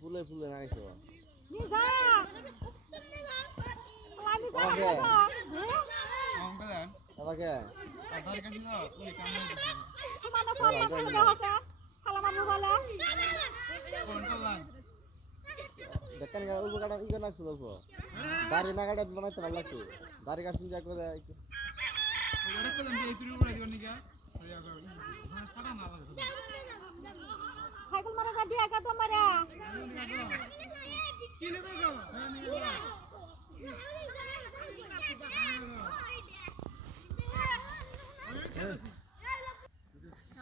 ফুলে ফুলে নাইছো দেখেন উল্টো কাটা ই না ছিল দাড়ি না কাটা বানাইতে ভালো লাগতো দাড়ি কাছে যা করে সাইকেল মারা যা দিয়া কাটো মারা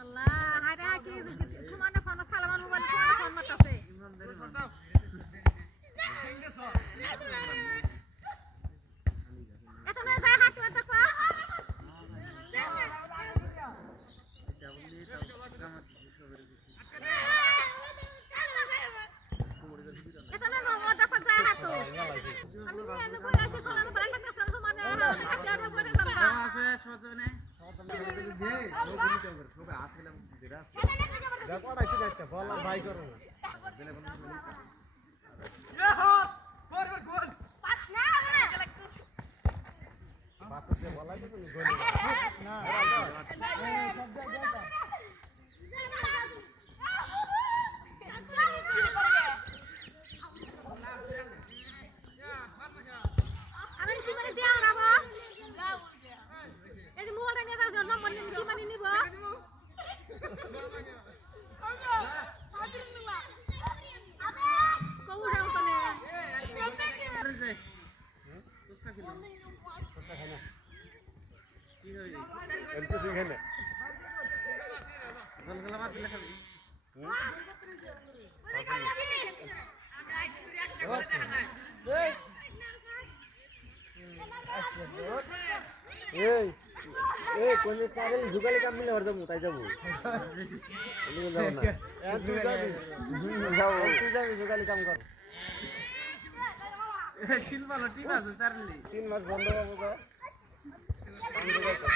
আল্লাহ হারা কি তোমার ফোন সালামান মোবাইল ফোন মারতাছে এটা না যায় হাত তো কো এটা না ওটা কো যায় হাত আমি এনে কই আছে সালামান মোবাইল কাছে সমানে হাতে আর করে দাও আছে সজনে দেখো রাখি যাচ্ছে বল ভাই করো কোন কারে জুগালি কাম মিলে হর যাবো তাই যাবো যাও না তুই যাবি জুগালি কাম কর 3 মাস টিম আছে চারলি 3 মাস বন্ধ পাবো তো আমি বলতা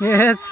Yes.